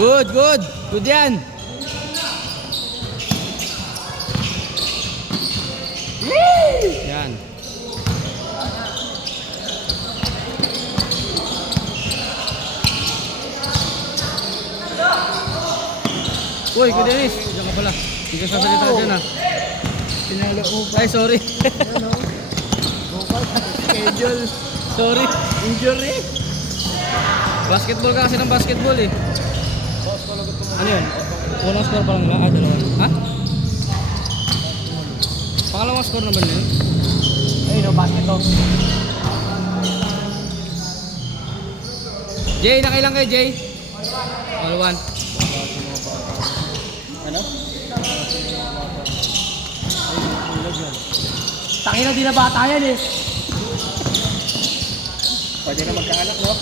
Good, good. Good yan. Yan. Uy, good Dennis. Diyan ka pala. Hindi ka sasalita dyan ah. Pinalo mo pa. Ay, sorry. Schedule. Sorry. Injury. Basketball ka kasi ng basketball eh. Ano yun? Unang score pa lang nila? Ah, dalawa. Ha? Pangalawang score naman yun? Ayun o, basketball. Jay, nakailang kayo Jay? All one. Ano? Tangina, di na bata yan eh. Pwede na magkaanak, no?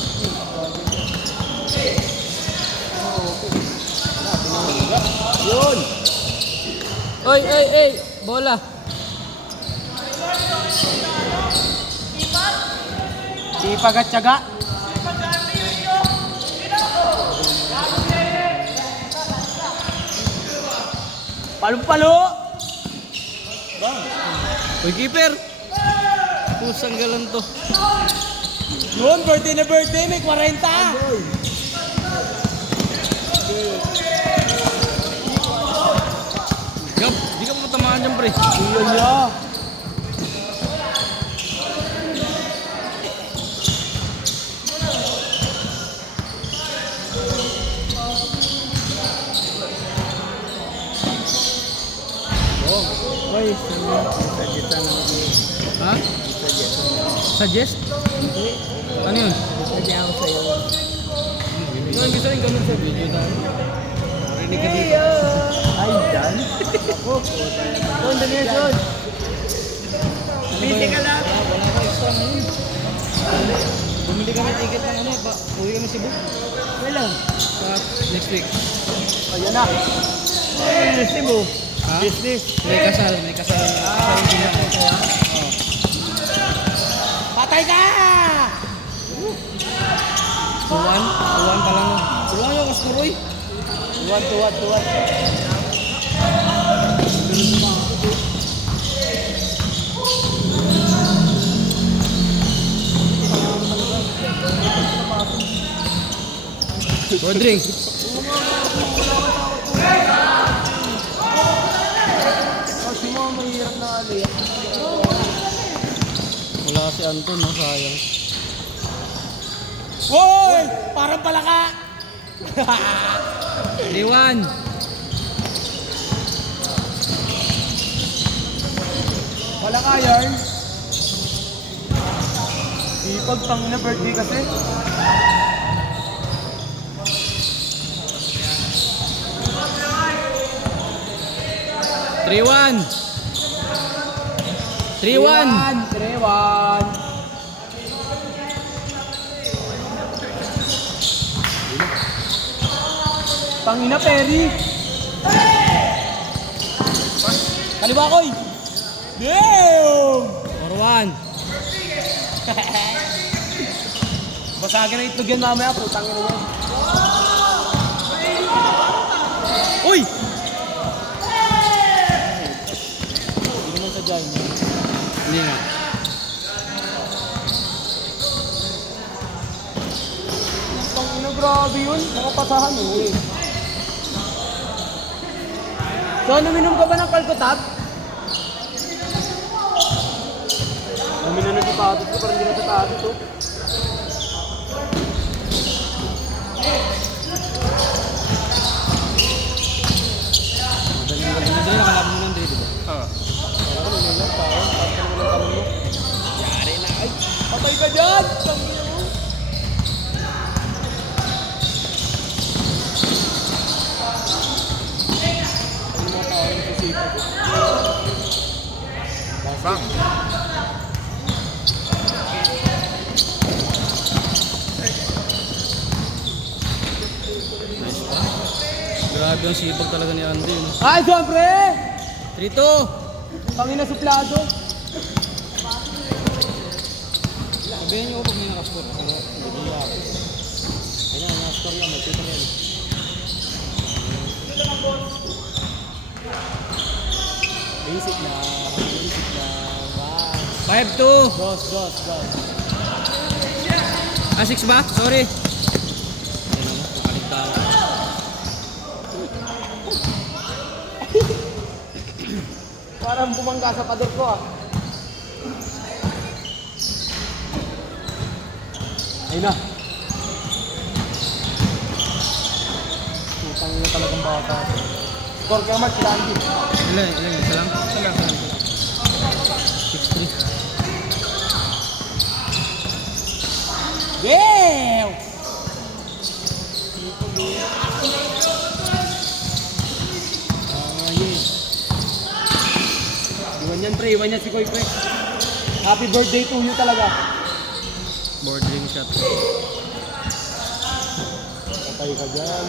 Yun! Oy, oy, oy! Bola! Sipag at tiyaga. Palong-palo! Uy, keeper! Pusang galan to. Yun, birthday na birthday, may 40! Gab, di ka matamaan dyan pre. Yun niya! Oy, suggest na Ha? Suggest? Ano yun? Suggest ako sa'yo. Ito yung gusto rin ganun sa video tayo. Rinig ka dito. Ay, Dan? Ako, Don, dali yan, Don. Busy ka lang. Wala ka extra ngayon. Bumili kami ticket ng ano, uwi kami Cebu. Kailan? Sa next week. Ayan na. Busy mo. Ha? Business. May kasal, may kasal. Kasal yung pila ko. Oh. Patay ka! Tuwan pa lang. Tuwan yung kaskuroy. Tuwan. Go drink. Kasi mo, mahirap na ali. Wala si Anton, no? Sayang. Woy! Parang palaka! Liwan. Palaka yarn. Sipag pang na birthday kasi. Triwan. 3-1. Pangina, Perry. Kaliwa ko eh. Damn! 4-1. Basagin na itlog yan mamaya, putang ina yan. Uy! Hindi naman sa dyan. Hindi nga. Pangina, grabe yun. Nakapasahan eh. So, uminom ka ba ng Calcotab? Uminom na sapatos ko, parang hindi na sapatos to. Magaling na dali, nakalaban mo lang dali, diba? Yari na. Ay, patay ka dyan! Pangina mo. Ano mga tao yung sisipag ko? Bang. Nice pa. Grabe ang sipag talaga ni Andy, no? Ay, siyempre! 3-2. Pangina suplado. Sabihin nyo pag may nakascore. Pero hindi ako. Ayun na, nakascore lang. May 2-3. Basic na. Basic na. Wow. 5-2. Dos. 6 ba? Sorry. Ayun naman, kaligtaan. Parang bumangga sa pader ko ah. Ayun na. Putang ina talagang bata. Score kaya Mark, ilan din? Ilan? Isa lang? Isa lang. 6-3. Wow! Iwan yan pre, iwan yan si Koy pre. Happy birthday to you talaga. Board ring shot. Patay ka dyan.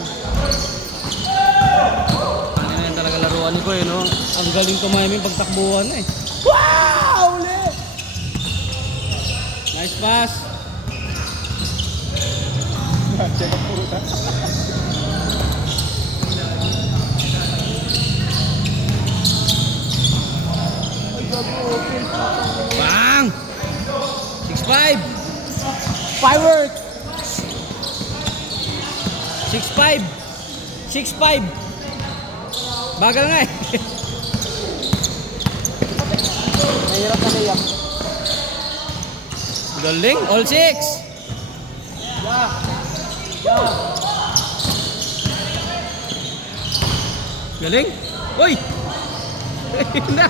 Ano na yan talaga laruan ni Koy, no? Ang galing tumiming pagtakbuhan na eh. Wow! Uli! Nice pass. Check ang puta. Ay, gabi, okay. Bang! 6-5. Fireworks! 6-5. 6-5. Bagal nga eh. Mahirap na naiyak. Galing. All 6. Yeah. Galing. Uy! Ayun na.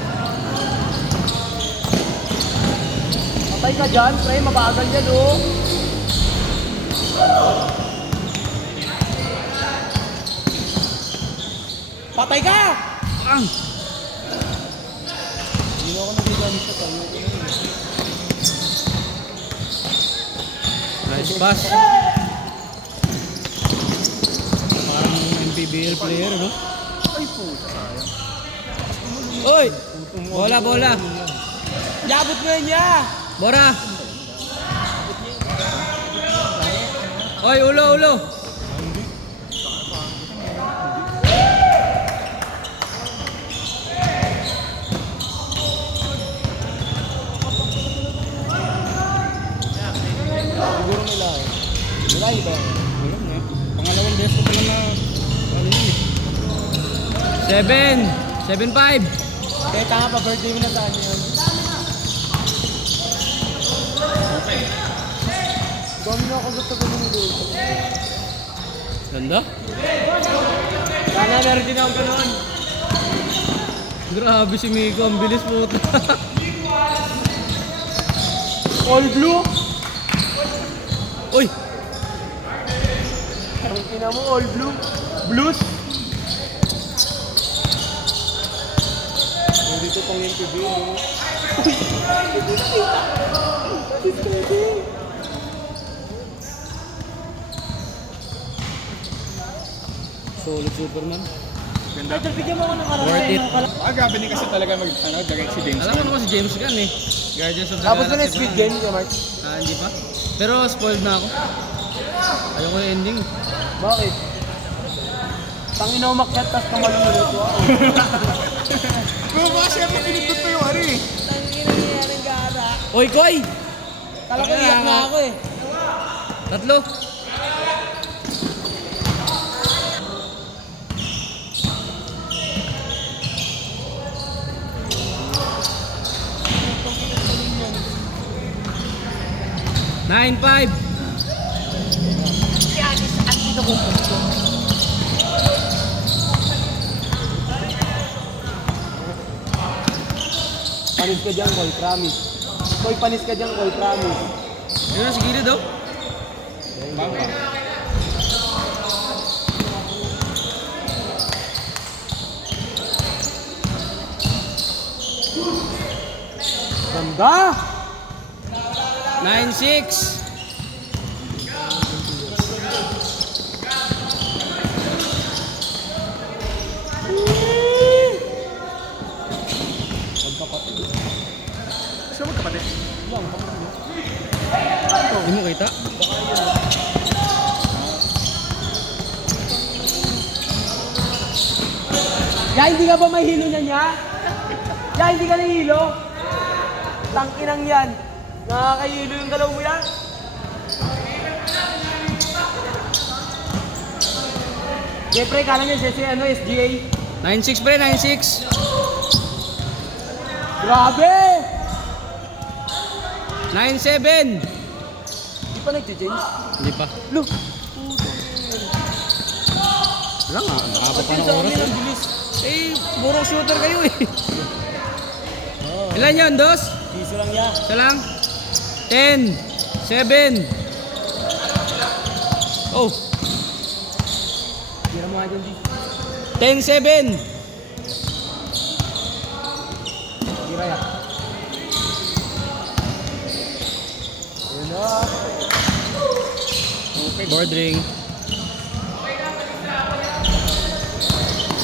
Patay ka dyan, pre. Mabagal yan, oh. Patay ka! Bang! Hindi mo ako nagigamit sa tayo. Nice pass. Parang MPBL player, no? Ay, puta, sayang. Uy! Bola. Yabot nga niya! Bora! Oy, ulo! Siguro may lahat. Wala iba. Alam na. Pangalawang beses ko pa lang na... Ano yun eh. 7! 7-5! Kaya tanga pa, birthday mo na sa akin yun. Dami na ako gusto ko nung dito. Ganda? Sana meron din ako gano'n. Grabe si Miko, ang bilis po. All blue? Uy! Ang ina mo, all blue. Blues? Dito pang yung TV, no? Uy! Hindi nakita! Solid Superman. Ganda. Ito, bigyan mo ako ng karami. Worth it. Grabe din kasi talaga dagay si James. Alam mo naman si James Gunn eh. Guardians of the Tapos mo na Galaxy yung Squid pa Game, di ba, Mark? Ah, hindi pa. Pero spoiled na ako. Ayoko yung ending. Bakit? Tangina umakyat, tas tumalong ulit. Wow. Pero baka siyempre pinindot pa yung ari. Tangina niya ng gana. Oy, Koy! Kala ko iyak na ako eh. Tatlo. Nine, 5. Panis ka dyan, Koy, promise. Koy, panis ka dyan, Koy, promise. Yun na, si gilid oh. Baba. Ganda! 9-6. Sino magkapatid? Hindi mo kita? Ya, hindi ka ba mahilo na niya? Ya, hindi ka nahilo? Tangkinang yan. Nakakahilo yung galaw mo yan. Yeah, pre, kala niya siya ano, SGA. 9-6 pre, 9-6. Grabe! 9-7. Di pa nag-change? Hindi pa. Look! Wala nga, nakabot pa ng oras eh. Eh, puro shooter kayo eh. Ilan yun, dos? Piso lang yan. Isa lang? 10, 7. Oh, Tira mo nga dyan, di. 10-7. Tira yan. Ayun na. Board ring.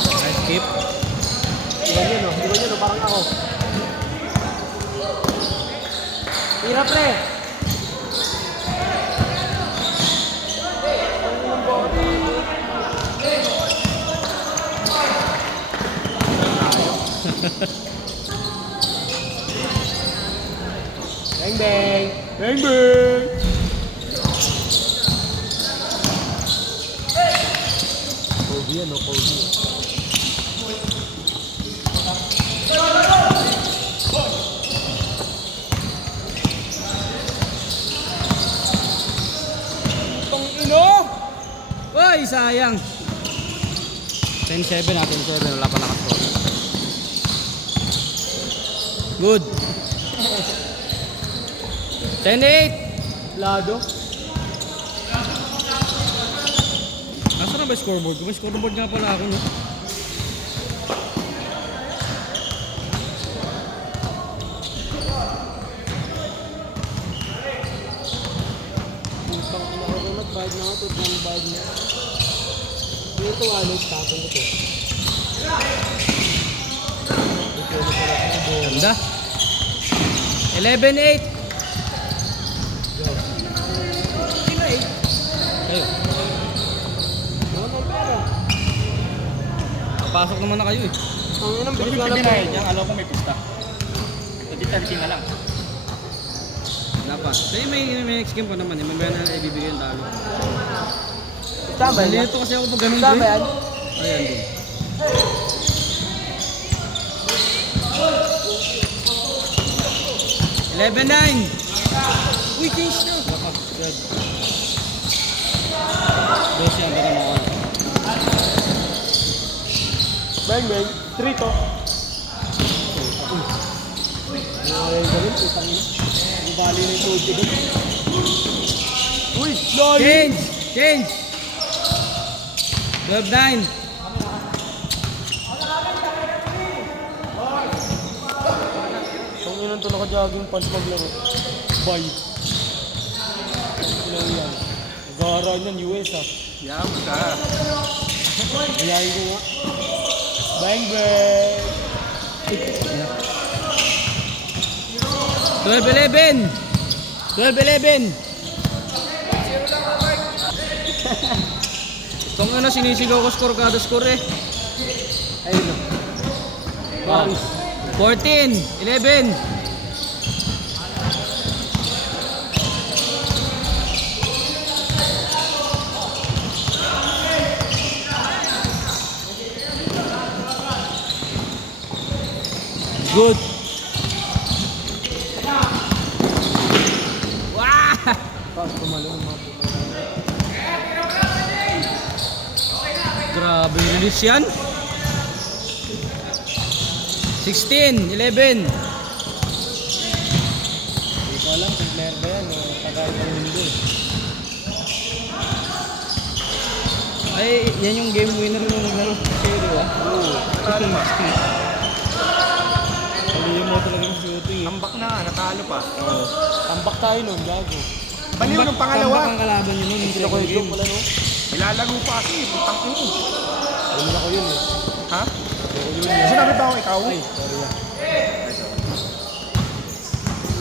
Nice skip. Iwan yun, no? Iwan yun, no? Parang ako. Tira, pre! Bang bang! Bang bang! Kobe yan, no? Kobe. Tong ino! Uy, sayang. 10-7 na, 10-7. Wala pa nakascore. Good. 10-8. Lado. Nasaan na ba yung scoreboard ko? May scoreboard nga pala ako, no? Putang ina ko rin, bayad na ako, tutang bayad na. Dito wallet, tapon ko to. Ganda. 11-8. Ayun. Papasok naman na kayo eh. Ang ina, bilis Bakit nga lang pinayad niya? Alam ko may pista. Hindi 13 na lang. Napa. Sa'yo may next game pa naman eh. Mamaya na ibibigay yung talo. Tama yan. Nalilito kasi ako pag ganun Tama din. yan. Ayan din. $11-9. Uy, change na. Baka, good. Dos yan, baka mawala. Bang bang, 3 to. Ay, galing, putang ina. Ang bali na yung tuti doon. Uy, lol! Change! Change! 12-9. Ang ina to naka-jogging pants maglaro. Bye. Ano yan? Gara niyan, US ah. Yam ka. Ayayin ko nga. Bang bang! 12-11. 12-11. Kung ano, sinisigaw ko score kada score eh. Ayun o. Wow. 14-11. Good. Wow! Pas, tumalo ng mga puto. Grabe yung release yan. 16-11. Hindi ko alam kung player ba yan o tagay ng mundo eh. Ay, yan yung game winner nung naglaro kayo, di ba? Oo. Natalo pa. Hindi mo talaga yung shooting eh. Tambak na nga, natalo pa. Oo. Tambak tayo nun, gago. Baliw ng Tambak pangalawa. ang kalaban nyo nun, yung Sila ko second ito game. pala no? Ilalago pa kasi, putang ino. Ayun ako yun eh. Ha? Ako yun eh. Sinabi ba ako ikaw? Ay, sorry ah.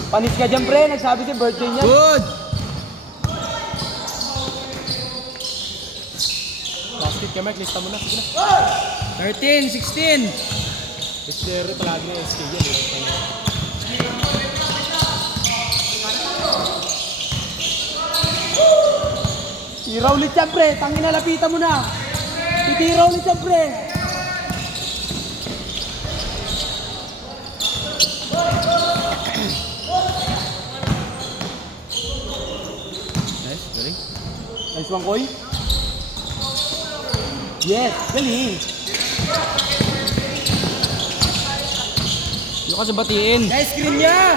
Panis ka dyan pre, nagsabi si birthday niya. Good! Basket ka Mike, lista mo na, sige na. 13, 16. Mister palagi na SK yan eh. Tira ulit yan, pre. Tangina, lapitan mo na. Titira ulit yan, pre. Nice, galing. Nice one, Koy. Yes, galing. Yung kasi batiin. Nice screen niya.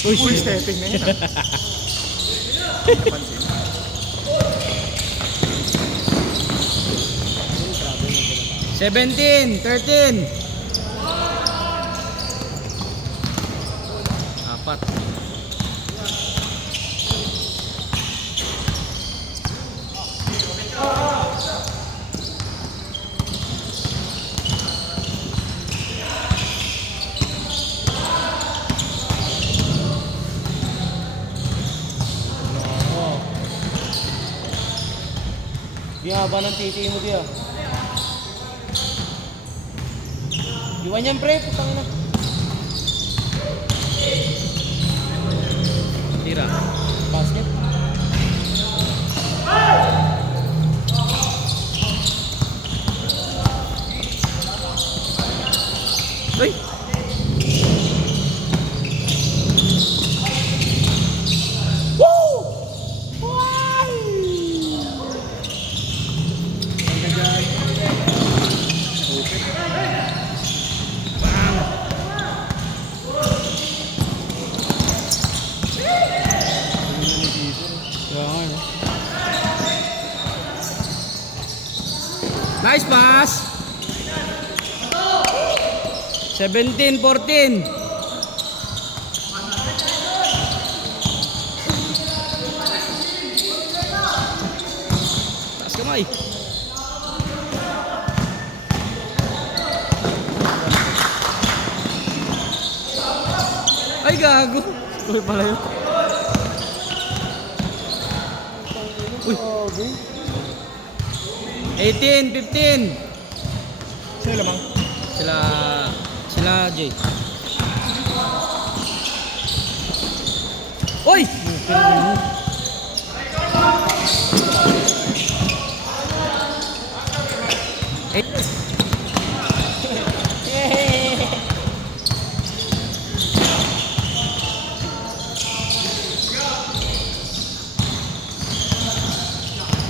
Uy, Full stepping na yun ah. Napansin. 17, 13. Apat. Di haba ng titi mo, di ah. Iwan yan, pre. Putang na. Tira. Basket. Uy! Nice pass. 17, 14. Taas kamay. Ay, gago. Uy, pala yun. Uy. 18, 15. Sino lamang? Sila Jay. Uy!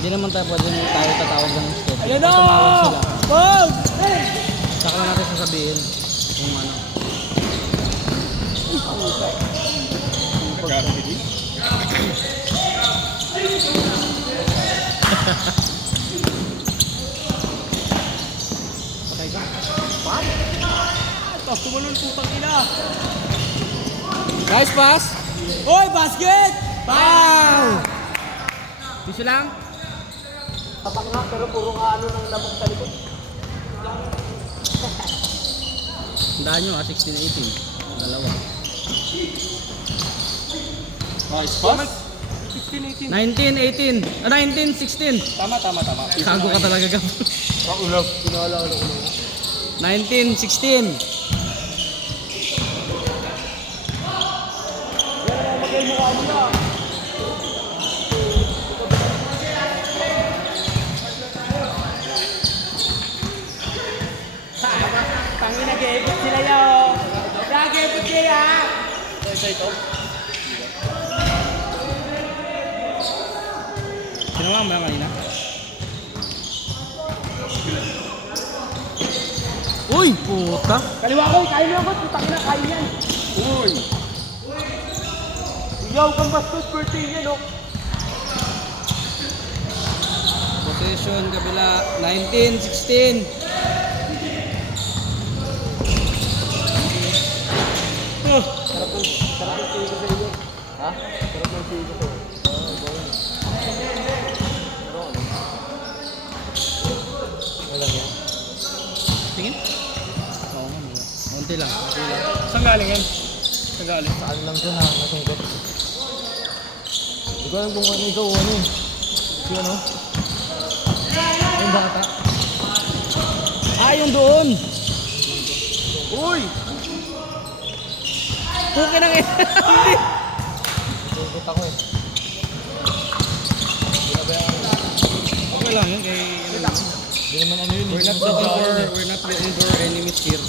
Hindi naman tayo pwede tayo tatawag ng step. Ayan na! Tumawag sila. Boom! Saka lang natin sasabihin kung ano. Nagkakabili? Patay ka. Tapos tumalun, putang ina. Guys, pass! Hoy, basket! Wow! Piso lang? Tapak nga, pero puro nga ano ng lamok sa likod. Tandaan nyo 16, 18. Dalawa. Nice pass. 16, 18. 19, 18. 19, 16. Tama. Kago ka talaga, Gab. Paulaw. Pinaalala ko na. 19, 16. Magay mukha mo na. Tangin nag-e-ebit sila yun. Nag-e-ebit sila. Ito. Ginawa mo yan kanina? Uy! Puta! Kaliwa ko, kaya mo ako. Putang ina, kaya yan. Uy. Iyaw kang bastos, birthday yan, oh. Possession, kabila. 19, 16. Sarap ng sigo sa iyo. Ha? Sarap ng sigo sa iyo. Walang yan. Tingin? Oo nga, wala. Base lang. Saan galing yan? Saan galing? Saan lang to na nasungkit. Hindi ko alam kung ano ito, ano eh. Si ano? Yung bata. Ah, yung doon! Uy! Puki nang eh! Hindi! Sungkit ako eh. Okay lang yun kay... Hindi naman ano yun. We're not looking for enemies here.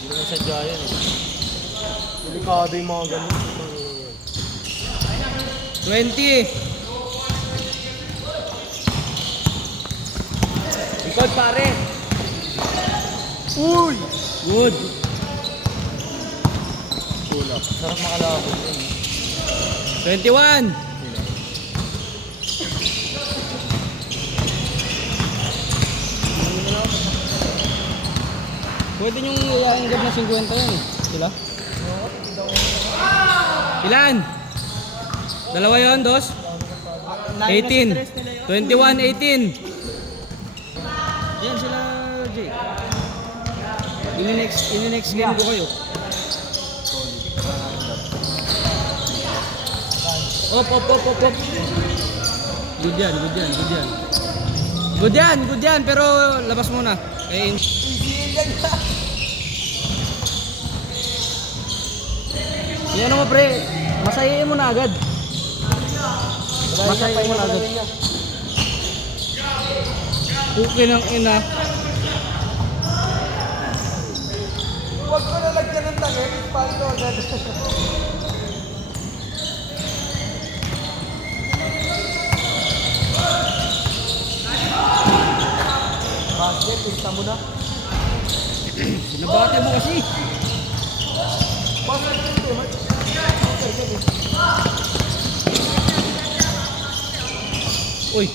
Hindi naman sadya yan eh. Delikado yung mga ganun. 20! Ikot pare! Uy! Good! Sarap makalabot yun eh. 21! Pwede niyong iaanggap na 50 yan eh. Sila? Ilan? Dalawa yun, dos? 18. 21, 18. Yan sila, Jay. Ini-next game ko kayo. Op. Good yan. Good yan, pero labas muna. Kaya yan mo pre, masayain mo na agad. Masayain mo na agad. Okay ng ina. Huwag ko na lagyan ng takip. Paano agad? Basket, pista mo na. Nabate mo kasi. Basket ito, man. Uy.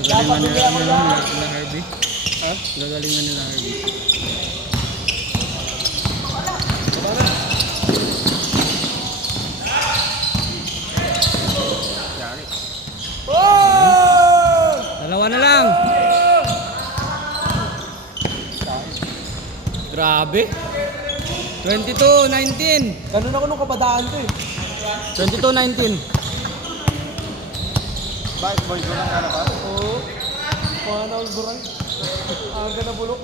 Gagalingan nila Harvey. Ha? Gagalingan nila Harvey. Dalawa na lang. Grabe. 22-19. Ganun ako nung kabadaan ko eh. 22-19. Bakit boy? Doon ang ba? Oo. Mga naulburan. Aga na bulok.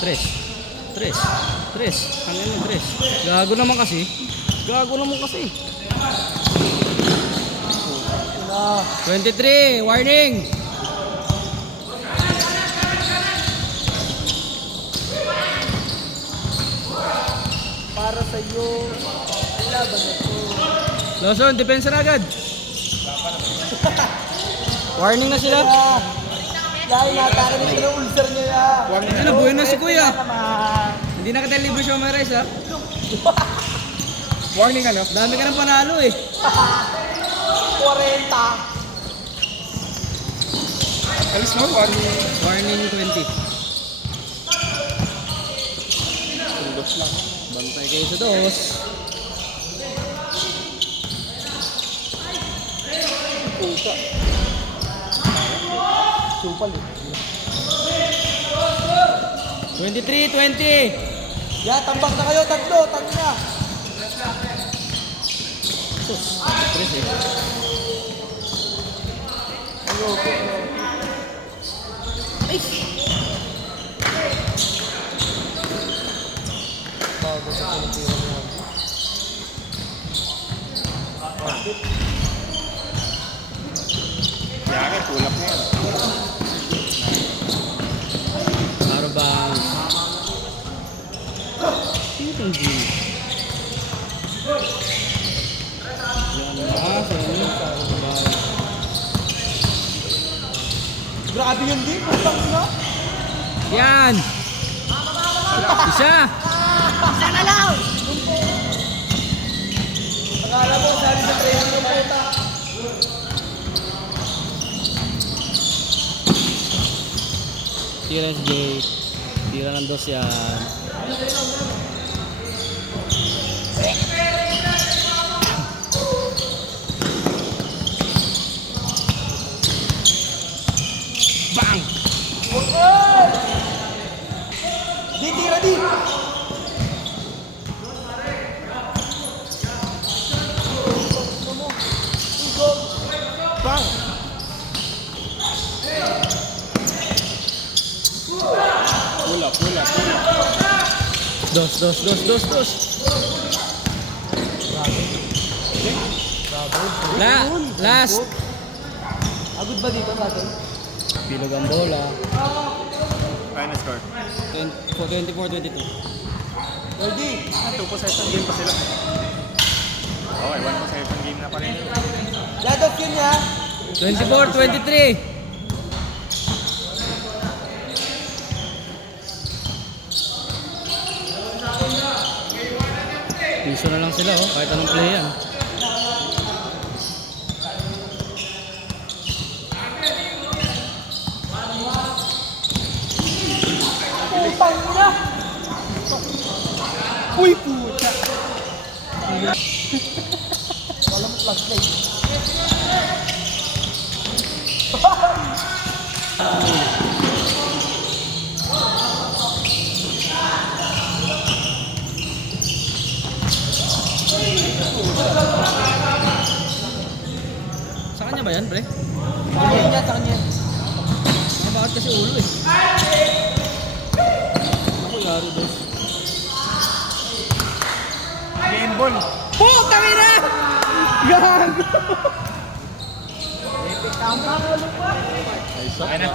Tres. Ano yun, tres? Gago naman kasi. 23, warning. Para sa iyo. Ang laban na ito. Lawson, depensa na agad. Warning na sila. Dahil nataka na siya ng ulcer niya ya. Ano, buhay na si Kuya. Naman. Hindi nakadeliver siya may rice ha. Warning ano? Dami ka ng panalo eh. 40. Alis mo, warning. Warning 20. Dos lang. Bantay kayo sa dos. Puta. Supal eh. 23-20. Ya, tambak na kayo. Tatlo na. Tres eh. Bago sa Pilipino mo. Yari, tulak na yan. Para ba? Itong G. Grabe yun din. Putang ina. Yan! Isa! Akala mo, sabi sa training ng puta. Clearance J. Tira ng dos yan. Bang! Di, tira di! Bang! Pull up. Dos. Last. Agad ba dito sa atin? Bilog ang bola. Final score. 24-22. Ready? 2 possession game pa sila. Okay, 1 possession game na pa rin. Lot of yun ya. 24-23. Piso na lang sila oh, kahit anong play yan. Putang ina! Uy, puta! Wala mo flashlight. Sa kanya ba yan, pre? Yan niya, sa kanya. Bakit kasi ulo eh? Ako yaro dos. Game ball. Putang ina! Gago! Okay na.